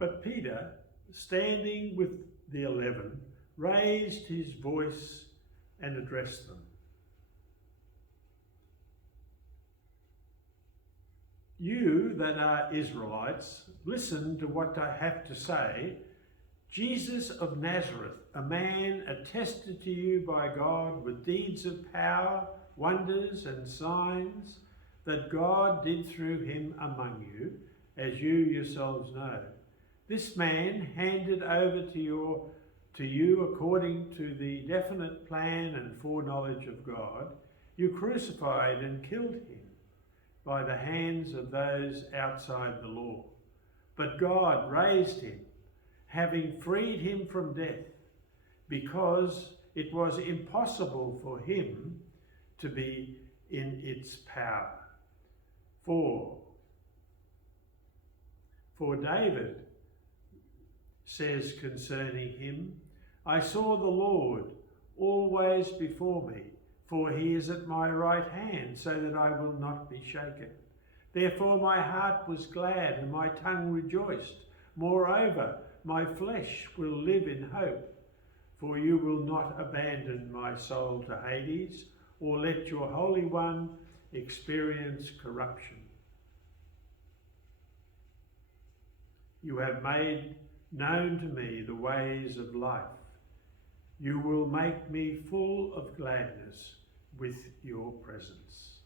But Peter, standing with the 11, raised his voice and addressed them. You that are Israelites, listen to what I have to say. Jesus of Nazareth, a man attested to you by God with deeds of power, wonders and signs that God did through him among you, as you yourselves know. This man handed over to you according to the definite plan and foreknowledge of God, you crucified and killed him by the hands of those outside the law. But God raised him, having freed him from death, because it was impossible for him to be in its power. For David says concerning him, I saw the Lord always before me, for he is at my right hand, so that I will not be shaken. Therefore my heart was glad and my tongue rejoiced. Moreover, my flesh will live in hope, for you will not abandon my soul to Hades, or let your Holy One experience corruption. You have made known to me the ways of life. You will make me full of gladness with your presence.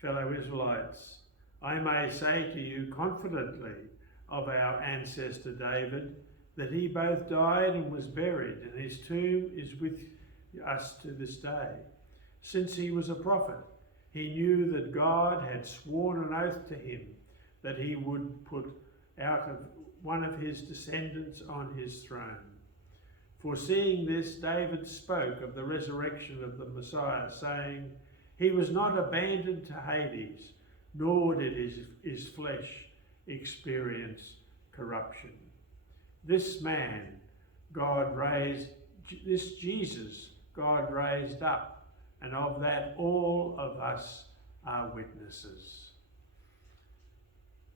Fellow Israelites, I may say to you confidently of our ancestor David, that he both died and was buried, and his tomb is with us to this day. Since he was a prophet, he knew that God had sworn an oath to him that he would put out of one of his descendants on his throne. Foreseeing this, David spoke of the resurrection of the Messiah, saying, he was not abandoned to Hades, nor did his flesh experience corruption. This Jesus, God raised up, and of that all of us are witnesses.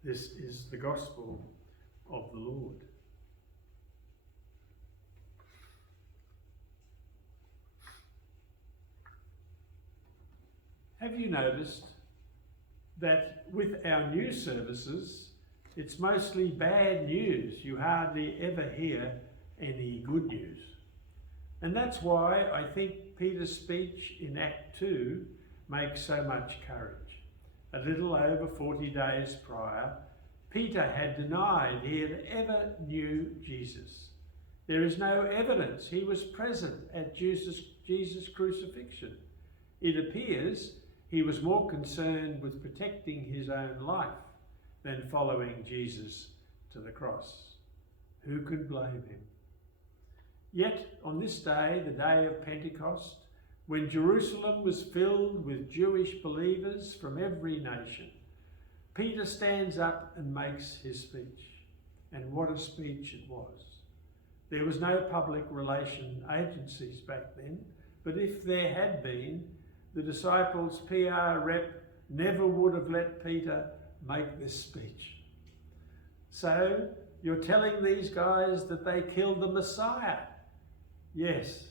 This is the gospel of the Lord. Have you noticed that with our news services, it's mostly bad news? You hardly ever hear any good news. And that's why I think Peter's speech in Act 2 makes so much courage. A little over 40 days prior, Peter had denied he had ever knew Jesus. There is no evidence he was present at Jesus' crucifixion. It appears he was more concerned with protecting his own life than following Jesus to the cross. Who could blame him? Yet on this day, the day of Pentecost, when Jerusalem was filled with Jewish believers from every nation, Peter stands up and makes his speech. And what a speech it was. There was no public relation agencies back then, but if there had been, the disciples' PR rep never would have let Peter make this speech. So, you're telling these guys that they killed the Messiah? Yes,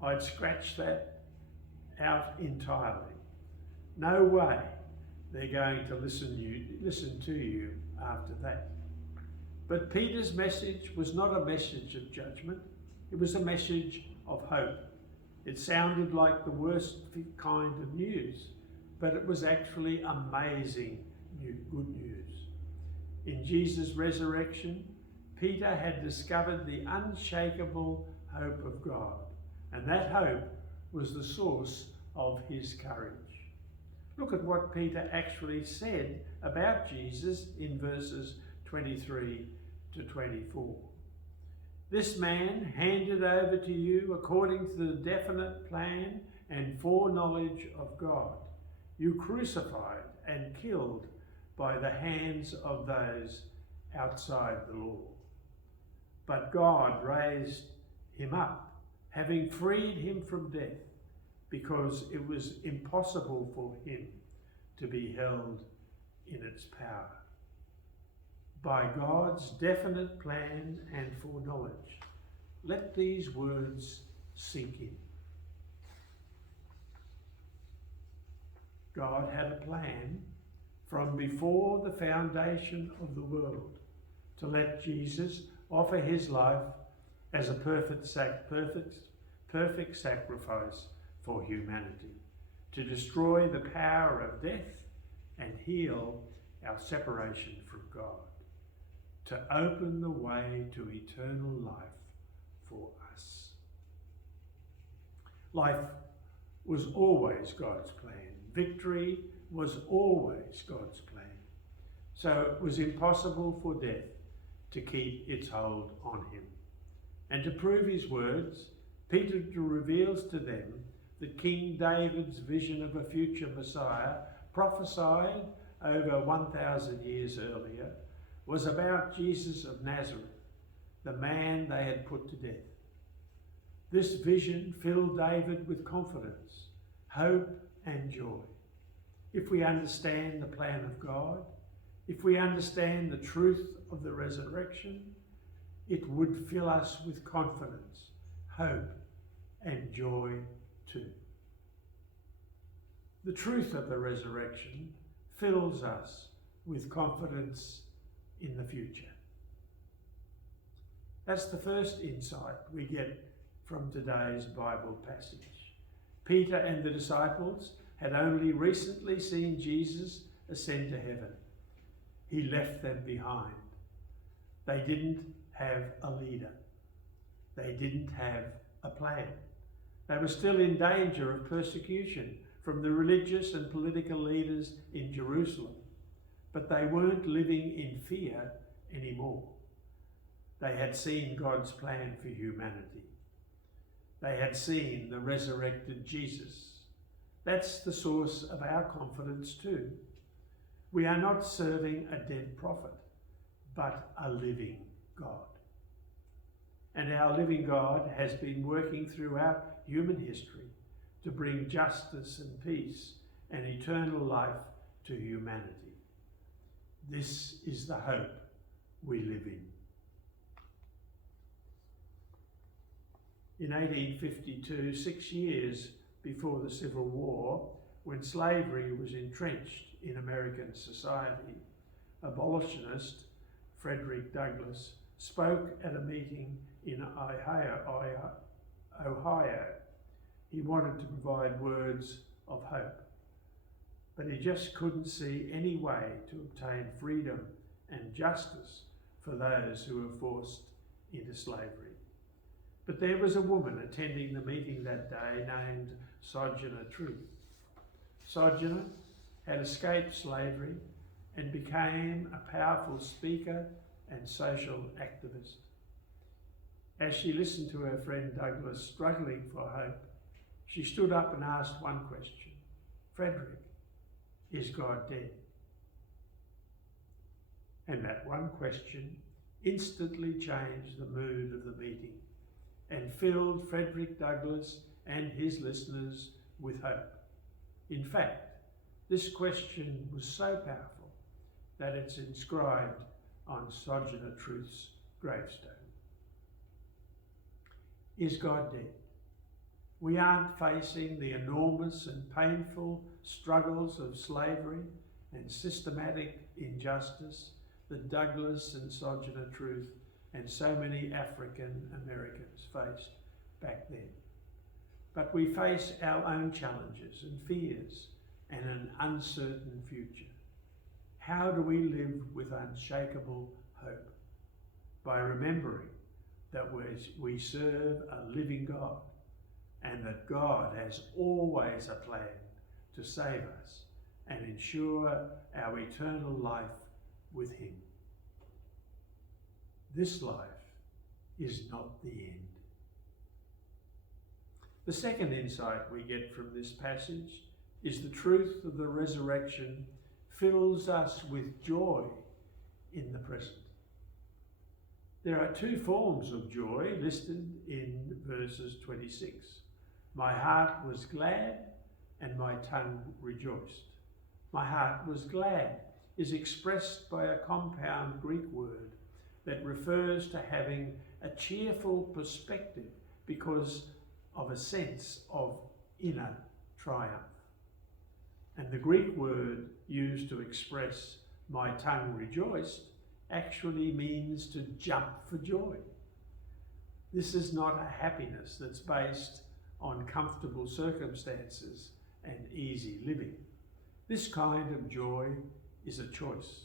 I'd scratch that out entirely. No way they're going to listen to you after that. But Peter's message was not a message of judgment. It was a message of hope. It sounded like the worst kind of news, but it was actually amazing good news. In Jesus' resurrection, Peter had discovered the unshakable hope of God, and that hope was the source of his courage. Look at what Peter actually said about Jesus in verses 23 to 24. This man handed over to you according to the definite plan and foreknowledge of God, you crucified and killed by the hands of those outside the law. But God raised him up, having freed him from death, because it was impossible for him to be held in its power. By God's definite plan and foreknowledge, let these words sink in. God had a plan from before the foundation of the world to let Jesus offer his life as a perfect sacrifice for humanity, to destroy the power of death and heal our separation from God, to open the way to eternal life for us. Life was always God's plan. Victory was always God's plan. So it was impossible for death to keep its hold on him. And to prove his words, Peter reveals to them that King David's vision of a future Messiah, prophesied over 1,000 years earlier, was about Jesus of Nazareth, the man they had put to death. This vision filled David with confidence, hope and joy. If we understand the plan of God, if we understand the truth of the resurrection, it would fill us with confidence, hope and joy too. The truth of the resurrection fills us with confidence in the future. That's the first insight we get from today's Bible passage. Peter and the disciples had only recently seen Jesus ascend to heaven. He left them behind. They didn't have a leader. They didn't have a plan. They were still in danger of persecution from the religious and political leaders in Jerusalem, but they weren't living in fear anymore. They had seen God's plan for humanity. They had seen the resurrected Jesus. That's the source of our confidence too. We are not serving a dead prophet, but a living God. And our living God has been working throughout human history to bring justice and peace and eternal life to humanity. This is the hope we live in. In 1852, 6 years before the Civil War, when slavery was entrenched in American society, abolitionist Frederick Douglass spoke at a meeting in Ohio. He wanted to provide words of hope, but he just couldn't see any way to obtain freedom and justice for those who were forced into slavery. But there was a woman attending the meeting that day named Sojourner Truth. Sojourner had escaped slavery and became a powerful speaker and social activist. As she listened to her friend Douglas struggling for hope, she stood up and asked one question: "Frederick, is God dead?" And that one question instantly changed the mood of the meeting and filled Frederick Douglass and his listeners with hope. In fact, this question was so powerful that it's inscribed on Sojourner Truth's gravestone. Is God dead? We aren't facing the enormous and painful struggles of slavery and systematic injustice that Douglas and Sojourner Truth and so many African Americans faced back then. But we face our own challenges and fears and an uncertain future. How do we live with unshakable hope? By remembering that we serve a living God and that God has always a plan to save us and ensure our eternal life with him. This life is not the end. The second insight we get from this passage is the truth of the resurrection fills us with joy in the present. There are two forms of joy listed in verses 26. My heart was glad and my tongue rejoiced. My heart was glad is expressed by a compound Greek word that refers to having a cheerful perspective because of a sense of inner triumph. And the Greek word used to express "my tongue rejoiced" actually means to jump for joy. This is not a happiness that's based on comfortable circumstances and easy living. This kind of joy is a choice.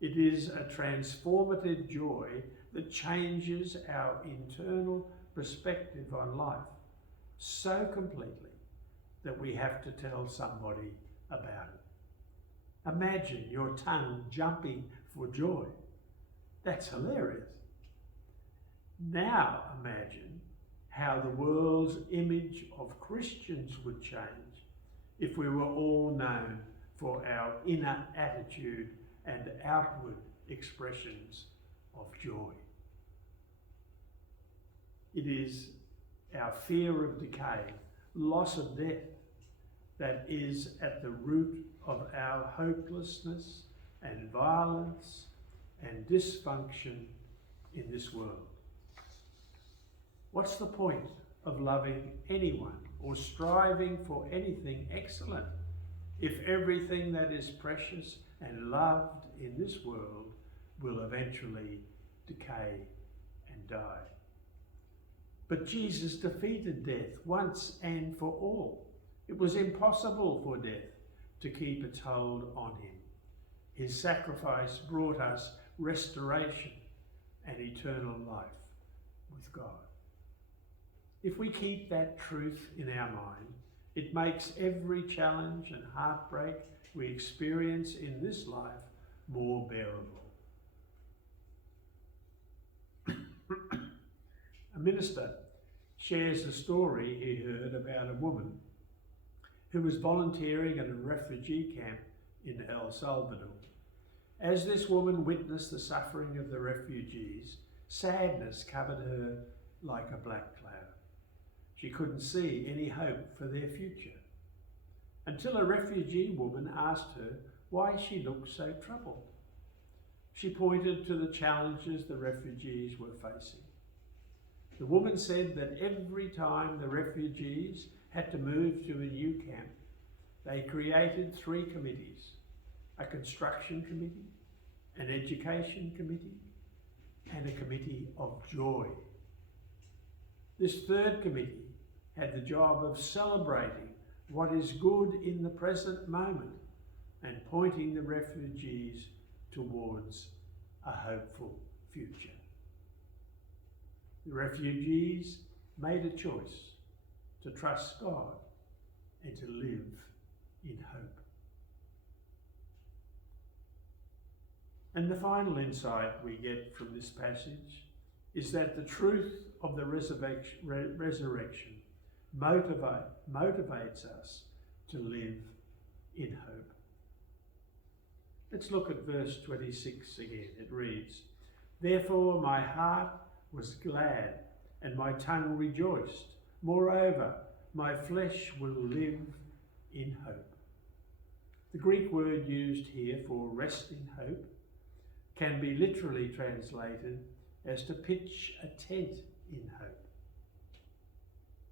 It is a transformative joy that changes our internal perspective on life so completely that we have to tell somebody about it. Imagine your tongue jumping for joy. That's hilarious. Now imagine how the world's image of Christians would change if we were all known for our inner attitude and outward expressions of joy. It is our fear of decay, loss of death, that is at the root of our hopelessness and violence and dysfunction in this world. What's the point of loving anyone or striving for anything excellent if everything that is precious and loved in this world will eventually decay and die? But Jesus defeated death once and for all. It was impossible for death to keep its hold on him. His sacrifice brought us restoration and eternal life with God. If we keep that truth in our mind, it makes every challenge and heartbreak we experience in this life more bearable. A minister shares a story he heard about a woman who was volunteering at a refugee camp in El Salvador. As this woman witnessed the suffering of the refugees, sadness covered her like a black cloud. She couldn't see any hope for their future, until a refugee woman asked her why she looked so troubled. She pointed to the challenges the refugees were facing. The woman said that every time the refugees had to move to a new camp, they created 3 committees: a construction committee, an education committee, and a committee of joy. This 3rd committee had the job of celebrating what is good in the present moment and pointing the refugees towards a hopeful future. The refugees made a choice to trust God and to live in hope. And the final insight we get from this passage is that the truth of the resurrection motivates us to live in hope. Let's look at verse 26 again. It reads, "Therefore my heart was glad and my tongue rejoiced. Moreover, my flesh will live in hope." The Greek word used here for rest in hope can be literally translated as to pitch a tent in hope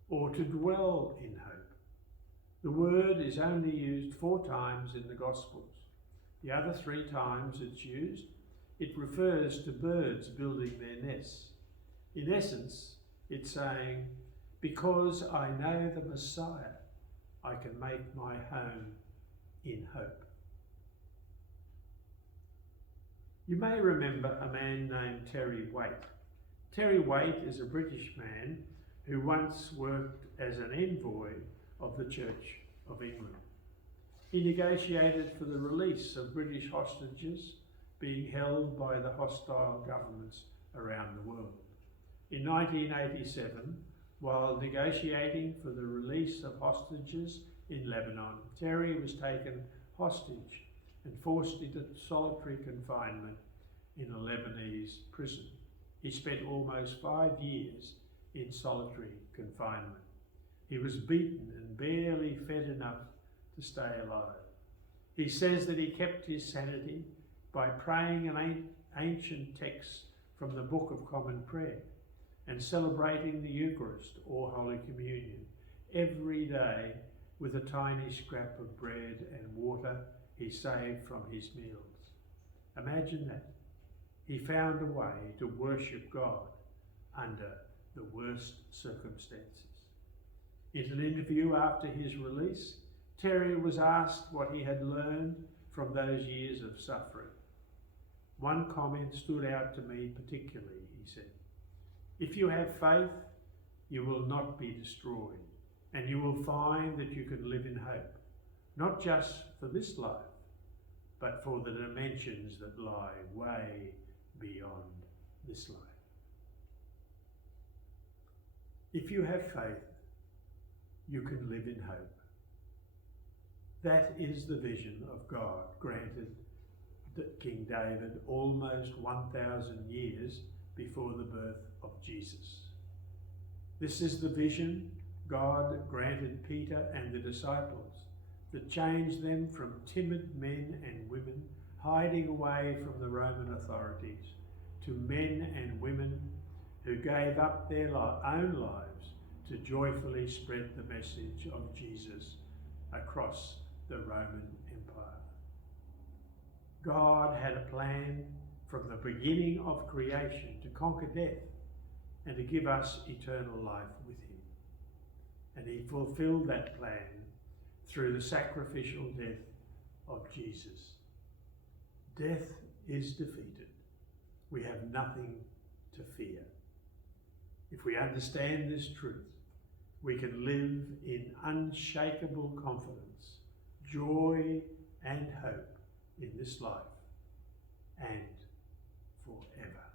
or to dwell in hope. The word is only used 4 times in the Gospels. The other 3 times it's used, it refers to birds building their nests. In essence, it's saying, because I know the Messiah, I can make my home in hope. You may remember a man named Terry Waite. Terry Waite is a British man who once worked as an envoy of the Church of England. He negotiated for the release of British hostages being held by the hostile governments around the world. In 1987, while negotiating for the release of hostages in Lebanon, Terry was taken hostage and forced into solitary confinement in a Lebanese prison. He spent almost 5 years in solitary confinement. He was beaten and barely fed enough to stay alive. He says that he kept his sanity by praying an ancient text from the Book of Common Prayer and celebrating the Eucharist or Holy Communion every day with a tiny scrap of bread and water he saved from his meals. Imagine that. He found a way to worship God under the worst circumstances. In an interview after his release, Terry was asked what he had learned from those years of suffering. One comment stood out to me particularly, he said. If you have faith, you will not be destroyed, and you will find that you can live in hope, not just for this life, but for the dimensions that lie way beyond this life. If you have faith, you can live in hope. That is the vision of God granted King David almost 1,000 years before the birth of Jesus. This is the vision God granted Peter and the disciples that changed them from timid men and women hiding away from the Roman authorities to men and women who gave up their own lives to joyfully spread the message of Jesus across the Roman Empire. God had a plan from the beginning of creation to conquer death and to give us eternal life with him. And he fulfilled that plan through the sacrificial death of Jesus. Death is defeated. We have nothing to fear. If we understand this truth, we can live in unshakable confidence, joy and hope in this life and forever.